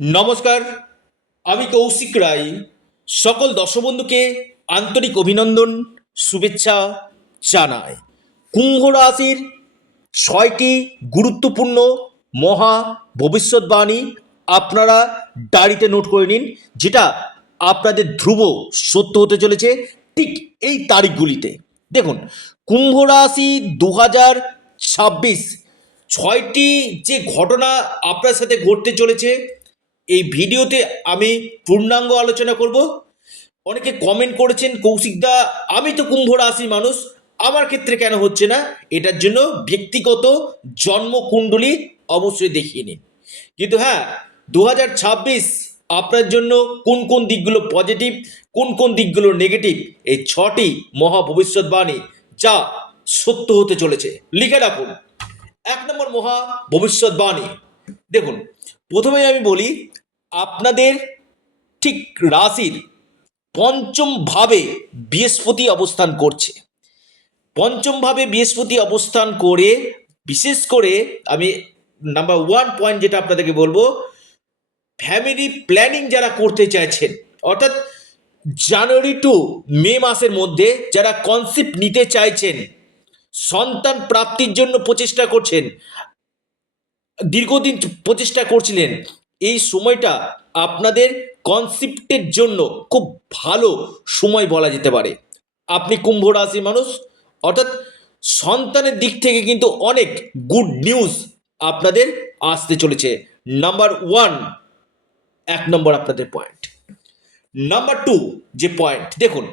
নমস্কার, আমি কৌশিক রায়। সকল দর্শবন্ধুকে আন্তরিক অভিনন্দন, শুভেচ্ছা জানাই। কুম্ভ রাশির ছয়টি গুরুত্বপূর্ণ মহা ভবিষ্যৎবাণী আপনারা ডায়েরিতে নোট করে নিন, যেটা আপনাদের ধ্রুব সত্য হতে চলেছে ঠিক এই তারিখগুলিতে। দেখুন, কুম্ভ রাশি দু হাজার ছাব্বিশ, ছয়টি যে ঘটনা আপনার সাথে ঘটতে চলেছে এই ভিডিওতে আমি পূর্ণাঙ্গ আলোচনা করব। অনেকে কমেন্ট করেছেন কৌশিকদা আমি তো কুম্ভ রাশি মানুষ, আমার ক্ষেত্রে কেন হচ্ছে না? এটার জন্য ব্যক্তিগত জন্মকুণ্ডলী অবশ্যই দেখিয়ে নিন। কিন্তু হ্যাঁ দু হাজার ছাব্বিশ আপনার জন্য কোন কোন দিকগুলো পজিটিভ কোন কোন দিকগুলো নেগেটিভ এই ছটি মহা ভবিষ্যৎবাণী যা সত্য হতে চলেছে। লিখে রাখুন। এক নম্বর মহা ভবিষ্যৎবাণী। দেখুন প্রথমে আমি বলি, আপনাদের ঠিক রাশির পঞ্চম ভাবে বৃহস্পতি অবস্থান করছে। পঞ্চম ভাবে বৃহস্পতি অবস্থান করে, বিশেষ করে আমি নাম্বার ওয়ান পয়েন্ট যেটা আপনাদেরকে বলব ফ্যামিলি প্ল্যানিং যারা করতে চাইছেন, অর্থাৎ জানুয়ারি টু মে মাসের মধ্যে যারা কনসেপ্ট নিতে চাইছেন, সন্তান প্রাপ্তির জন্য প্রচেষ্টা করছেন দীর্ঘদিন প্রচেষ্টা করছিলেন। এই সময়টা আপনাদের কনসেপ্টের জন্য খুব ভালো সময় বলা যেতে পারে। আপনি কুম্ভ রাশি মানুষ, অর্থাৎ সন্তানের দিক থেকে কিন্তু অনেক গুড নিউজ আপনাদের আসতে চলেছে। নাম্বার ওয়ান এক নম্বর আপনাদের পয়েন্ট নাম্বার টু যে পয়েন্ট দেখুন,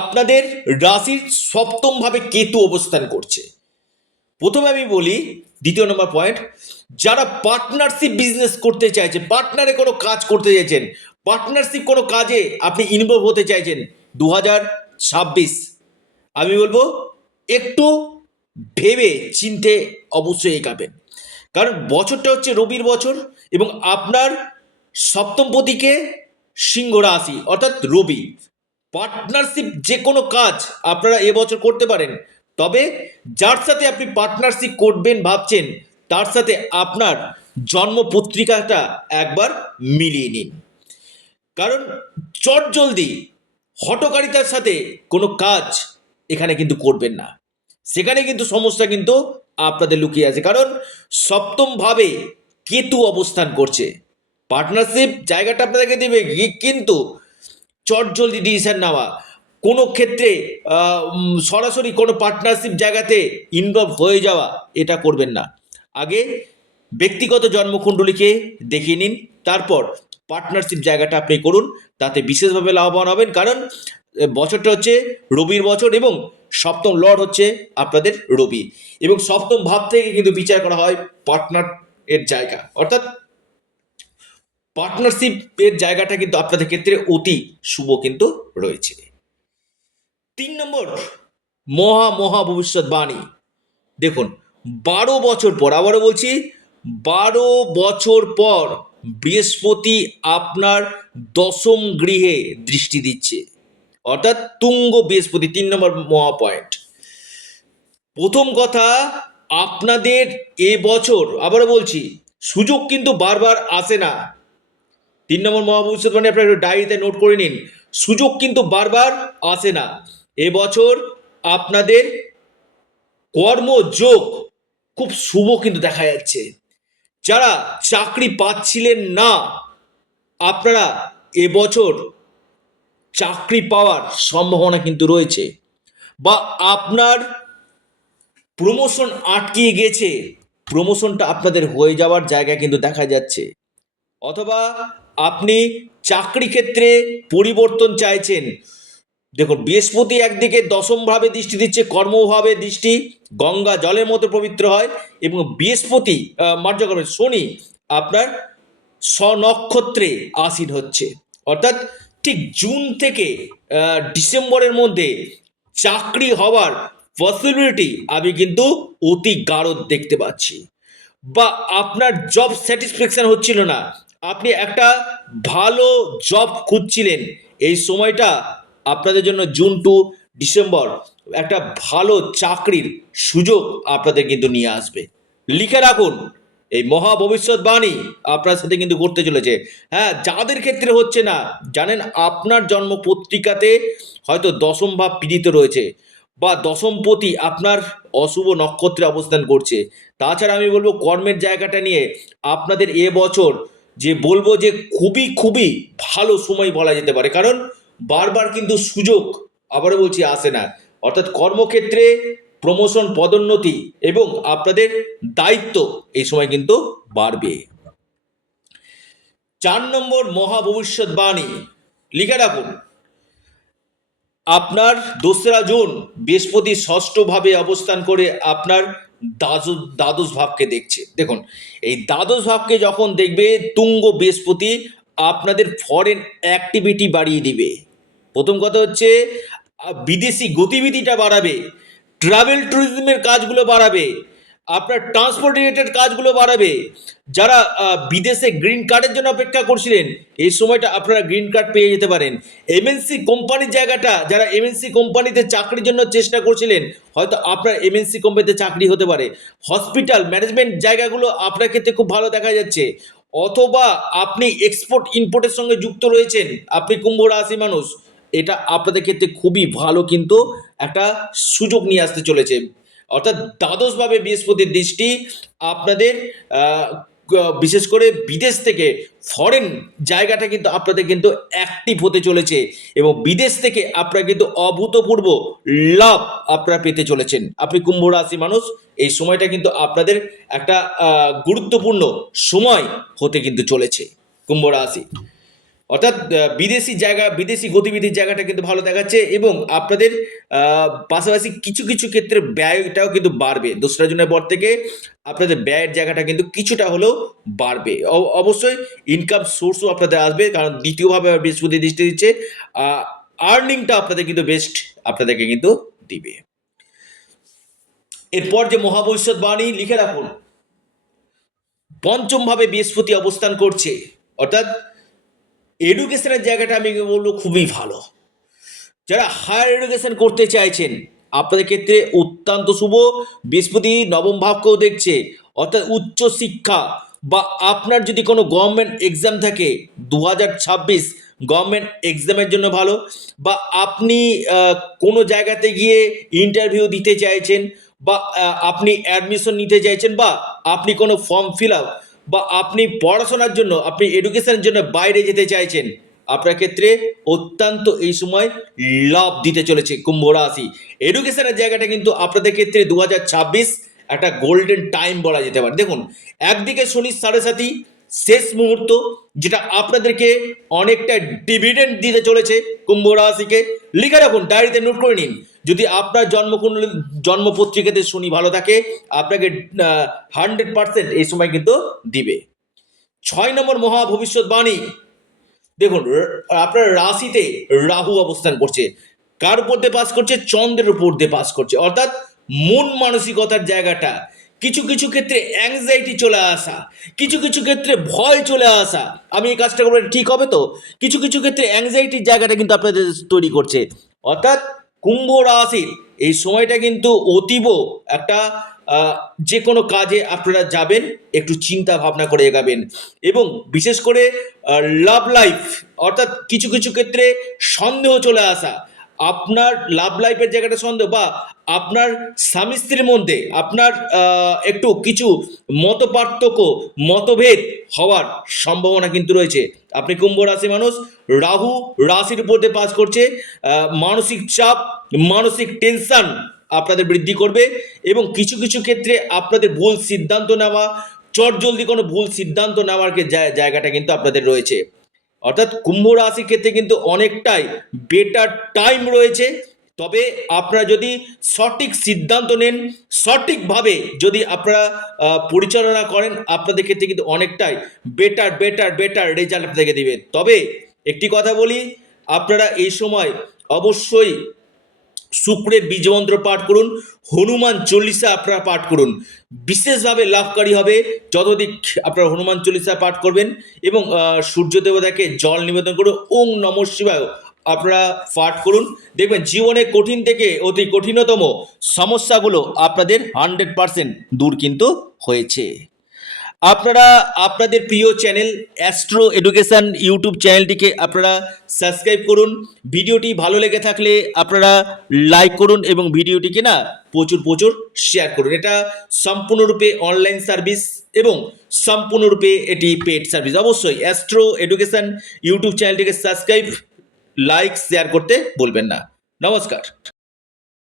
আপনাদের রাশির সপ্তমভাবে কেতু অবস্থান করছে। প্রথমে আমি বলি দ্বিতীয় নম্বর পয়েন্ট যারা পার্টনারশিপ বিজনেস করতে চাইছেন পার্টনারে কোনো কাজ করতে চাইছেন পার্টনারশিপ কোনো কাজে আপনি ইনভলভ হতে চাইছেন দু ছাব্বিশ। আমি বলব একটু ভেবে চিনতে অবশ্যই এগাবেন কারণ বছরটা হচ্ছে রবির বছর এবং আপনার সপ্তম প্রতীকে সিংহ রাশি, অর্থাৎ রবি। পার্টনারশিপ যে কোনো কাজ আপনারা এবছর করতে পারেন তবে যার সাথে আপনি পার্টনারশিপ করবেন ভাবছেন, তার সাথে আপনার জন্ম পত্রিকাটা একবার মিলিয়ে নিন। কারণ চট জলদি হটকারিতার সাথে কোনো কাজ এখানে কিন্তু করবেন না। সেখানে কিন্তু সমস্যা কিন্তু আপনাদের লুকিয়ে আছে। কারণ সপ্তমভাবে কেতু অবস্থান করছে। পার্টনারশিপ জায়গাটা আপনাদেরকে দেবে, কিন্তু চট জলদি ডিসিশন নেওয়া। কোনো ক্ষেত্রে সরাসরি কোনো পার্টনারশিপ জায়গাতে ইনভলভ হয়ে যাওয়া এটা করবেন না। আগে ব্যক্তিগত জন্মকুণ্ডলীকে দেখিয়ে নিন, তারপর পার্টনারশিপ জায়গাটা আপনি করুন, তাতে বিশেষভাবে লাভবান হবেন। কারণ বছরটা হচ্ছে রবির বছর এবং সপ্তম লর্ড হচ্ছে আপনাদের রবি। এবং সপ্তম ভাব থেকে কিন্তু বিচার করা হয় পার্টনার এর জায়গা। অর্থাৎ পার্টনারশিপ এর জায়গাটা কিন্তু আপনাদের ক্ষেত্রে অতি শুভ কিন্তু রয়েছে। তিন নম্বর, মহা মহা ভবিষ্যৎবাণী দেখুন, বারো বছর পর, আবারও বলছি, বারো বছর পর বৃহস্পতি আপনার দশম গৃহে দৃষ্টি দিচ্ছে। অর্থাৎ তুঙ্গ বৃহস্পতি, তিন নম্বর মহা পয়েন্ট। প্রথম কথা, আপনাদের এ বছর, আবারও বলছি, সুযোগ কিন্তু বারবার আসে না। তিন নম্বর মহাভবিষ্যৎবাণী আপনার একটু ডায়েরিতে নোট করে নিন, সুযোগ কিন্তু বারবার আসে না। এবছর আপনাদের কর্মযোগ খুব শুভ কিন্তু দেখা যাচ্ছে। যারা চাকরি পাচ্ছিলেন না, আপনারা এবছর চাকরি পাওয়ার সম্ভাবনা কিন্তু রয়েছে বা আপনার প্রমোশন আটকে গেছে প্রমোশনটা আপনাদের হয়ে যাওয়ার জায়গা কিন্তু দেখা যাচ্ছে। অথবা আপনি চাকরি ক্ষেত্রে পরিবর্তন চাইছেন দেখুন, বৃহস্পতি একদিকে দশমভাবে দৃষ্টি দিচ্ছে, কর্মভাবে দৃষ্টি গঙ্গা জলের মতো পবিত্র হয় এবং বৃহস্পতি মার্জ শনি আপনার স্বনক্ষত্রে আসীন হচ্ছে। অর্থাৎ ঠিক জুন থেকে ডিসেম্বরের মধ্যে চাকরি হওয়ার পসিবিলিটি আমি কিন্তু অতি গাঢ় দেখতে পাচ্ছি। বা আপনার জব স্যাটিসফ্যাকশন হচ্ছিল না, আপনি একটা ভালো জব খুঁজছিলেন, এই সময়টা আপনাদের জন্য জুন টু ডিসেম্বর একটা ভালো চাকরির সুযোগ আপনাদের কিন্তু নিয়ে আসবে। লিখে রাখুন, এই মহা ভবিষ্যৎবাণী আপনার সাথে কিন্তু ঘটতে চলেছে। হ্যাঁ যাদের ক্ষেত্রে হচ্ছে না, জানেন আপনার জন্ম পত্রিকাতে হয়তো দশম ভাব পীড়িত রয়েছে বা দশমপতি আপনার অশুভ নক্ষত্রে অবস্থান করছে। তাছাড়া আমি বলব কর্মের জায়গাটা নিয়ে আপনাদের এ বছর যে বলব যে খুবই খুবই ভালো সময় বলা যেতে পারে। কারণ বারবার কিন্তু সুযোগ আবারও বলছি আসে না। অর্থাৎ কর্মক্ষেত্রে প্রমোশন পদোন্নতি এবং আপনাদের দায়িত্ব এই সময় কিন্তু বাড়বে। চার নম্বর মহা ভবিষ্যৎবাণী লিখে রাখুন। আপনার দোসরা জুন বৃহস্পতি ষষ্ঠভাবে অবস্থান করে আপনার দ্বাদশ দ্বাদশ ভাবকে দেখছে। দেখুন, এই দ্বাদশ ভাবকে যখন দেখবে, তুঙ্গ বৃহস্পতি আপনাদের ফরেন অ্যাক্টিভিটি বাড়িয়ে দিবে। প্রথম কথা হচ্ছে বিদেশি গতিবিধিটা বাড়াবে ট্রাভেল ট্যুরিজমের কাজগুলো বাড়াবে, আপনার ট্রান্সপোর্ট রিলেটেড কাজগুলো বাড়াবে। যারা বিদেশে গ্রিন কার্ডের জন্য অপেক্ষা করছিলেন, এই সময়টা আপনারা গ্রিন কার্ড পেয়ে যেতে পারেন। এমএনসি কোম্পানির জায়গাটা, যারা এমএনসি কোম্পানিতে চাকরির জন্য চেষ্টা করছিলেন, হয়তো আপনার এমএনসি কোম্পানিতে চাকরি হতে পারে। হসপিটাল ম্যানেজমেন্ট জায়গাগুলো আপনার ক্ষেত্রে খুব ভালো দেখা যাচ্ছে। অথবা আপনি এক্সপোর্ট ইম্পোর্টের সঙ্গে যুক্ত রয়েছেন, আপনি কুম্ভ রাশি মানুষ এটা আপনাদের ক্ষেত্রে খুবই ভালো কিন্তু একটা সুযোগ নিয়ে আসতে চলেছে। অর্থাৎ দ্বাদশভাবে বৃহস্পতির দৃষ্টি আপনাদের বিশেষ করে বিদেশ থেকে ফরেন জায়গাটা কিন্তু আপনাদের কিন্তু অ্যাক্টিভ হতে চলেছে এবং বিদেশ থেকে আপনারা কিন্তু অভূতপূর্ব লাভ আপনারা পেতে চলেছেন। আপনি কুম্ভ রাশি মানুষ, এই সময়টা কিন্তু আপনাদের একটা গুরুত্বপূর্ণ সময় হতে কিন্তু চলেছে কুম্ভ রাশি। অর্থাৎ বিদেশি জায়গা, বিদেশি গতিবিধির জায়গাটা কিন্তু ভালো দেখাচ্ছে এবং আপনাদের পাশাপাশি কিছু কিছু ক্ষেত্রে ব্যয়টাও কিন্তু বাড়বে। দোসরা জনের পর থেকে আপনাদের ব্যয়ের জায়গাটা কিন্তু কিছুটা হলেও বাড়বে। অবশ্যই ইনকাম সোর্সও আপনাদের আসবে কারণ দ্বিতীয়ভাবে বৃহস্পতি দৃষ্টি দিচ্ছে আর্নিংটা আপনাদের কিন্তু বেস্ট আপনাদেরকে কিন্তু দিবে। এরপর যে মহাভবিষ্যৎ বাণী লিখে রাখুন। পঞ্চমভাবে বৃহস্পতি অবস্থান করছে। অর্থাৎ এডুকেশনের জায়গাটা আমি বলব খুবই ভালো। যারা হায়ার এডুকেশন করতে চাইছেন, আপনাদের ক্ষেত্রে অত্যন্ত শুভ। বৃহস্পতি নবম ভাবকেও দেখছে, অর্থাৎ উচ্চ শিক্ষা বা আপনার যদি কোনো গভর্নমেন্ট এক্সাম থাকে দু হাজার ছাব্বিশ গভর্নমেন্ট এক্সামের জন্য ভালো। বা আপনি কোনো জায়গাতে গিয়ে ইন্টারভিউ দিতে চাইছেন বা আপনি অ্যাডমিশন নিতে চাইছেন বা আপনি কোনো ফর্ম ফিল আপ বা আপনি পড়াশোনার জন্য, আপনি এডুকেশনের জন্য বাইরে যেতে চাইছেন, আপনার ক্ষেত্রে অত্যন্ত এই সময় লাভ দিতে চলেছে কুম্ভ রাশি। এডুকেশনের জায়গাটা কিন্তু আপনাদের ক্ষেত্রে দু হাজার ছাব্বিশ একটা গোল্ডেন টাইম বলা যেতে পারে। দেখুন, একদিকে শনি সাড়ে সাথী শেষ মুহূর্ত, যেটা আপনাদেরকে অনেকটা ডিভিডেন্ড দিতে চলেছে কুম্ভ রাশিকে। লিখে রাখুন ডায়েরিতে নোট করে নিন। যদি আপনার জন্মকুণ্ডলী জন্মপত্রিকাতে শনি ভালো থাকে, আপনাকে হান্ড্রেড পার্সেন্ট এই সময় কিন্তু দিবে। ছয় নম্বর মহা ভবিষ্যৎবাণী। দেখুন আপনার রাশিতে রাহু অবস্থান করছে। কার উপর দিয়ে পাস করছে? চন্দ্রের উপর দিয়ে পাস করছে। অর্থাৎ মন মানসিকতার জায়গাটা। কিছু কিছু ক্ষেত্রে অ্যাংজাইটি চলে আসা। কিছু কিছু ক্ষেত্রে ভয় চলে আসা। আমি এই কাজটা করলে ঠিক হবে তো? কিছু কিছু ক্ষেত্রে অ্যাংজাইটির জায়গাটা কিন্তু আপনাদের তৈরি করছে। অর্থাৎ কুম্ভ রাশির এই সময়টা কিন্তু অতীব একটা যে কোনো কাজে আপনারা যাবেন, একটু চিন্তা ভাবনা করে এগাবেন। এবং বিশেষ করে লাভ লাইফ অর্থাৎ কিছু কিছু ক্ষেত্রে সন্দেহ চলে আসা আপনার লাভ লাইফের জায়গাটা সন্দেহ বা আপনার স্বামী স্ত্রীর মধ্যে আপনার একটু কিছু মত পার্থক্য মতভেদ হওয়ার সম্ভাবনা কিন্তু রয়েছে। আপনি কুম্ভ রাশি মানুষ, রাহু রাশির উপর দিয়ে পাস করছে মানসিক চাপ, মানসিক টেনশন আপনাদের বৃদ্ধি করবে এবং কিছু কিছু ক্ষেত্রে আপনাদের ভুল সিদ্ধান্ত নেওয়া, চটজলদি কোনো ভুল সিদ্ধান্ত নেওয়ার জায়গাটা কিন্তু আপনাদের রয়েছে। অর্থাৎ কুম্ভ রাশির ক্ষেত্রে কিন্তু অনেকটাই বেটার টাইম রয়েছে। তবে আপনারা যদি সঠিক সিদ্ধান্ত নেন, সঠিকভাবে যদি আপনারা পরিচালনা করেন, আপনাদের ক্ষেত্রে কিন্তু অনেকটাই বেটার বেটার বেটার রেজাল্ট আপনাদেরকে দেবেন তবে একটি কথা বলি, আপনারা এই সময় অবশ্যই শুক্রের বীজমন্ত্র পাঠ করুন, হনুমান চল্লিশা আপনারা পাঠ করুন। বিশেষভাবে লাভকারী হবে যতদিক আপনারা হনুমান চল্লিশা পাঠ করবেন এবং সূর্য দেবতাকে জল নিবেদন করুন ওং নম শিবায় আপনারা পাঠ করুন। দেখবেন জীবনে কঠিন থেকে অতি কঠিনতম সমস্যাগুলো আপনাদের হান্ড্রেড পারসেন্ট দূর কিন্তু হয়েছে। আপনারা আপনাদের প্রিয় চ্যানেল অ্যাস্ট্রো এডুকেশন ইউটিউব চ্যানেলটিকে আপনারা সাবস্ক্রাইব করুন। ভিডিওটি ভালো লেগে থাকলে আপনারা লাইক করুন এবং ভিডিওটিকে না প্রচুর প্রচুর শেয়ার করুন। এটা সম্পূর্ণরূপে অনলাইন সার্ভিস এবং সম্পূর্ণরূপে এটি পেড সার্ভিস। অবশ্যই অ্যাস্ট্রো এডুকেশন ইউটিউব চ্যানেলটিকে সাবস্ক্রাইব, লাইক, শেয়ার করতে বলবেন না। নমস্কার।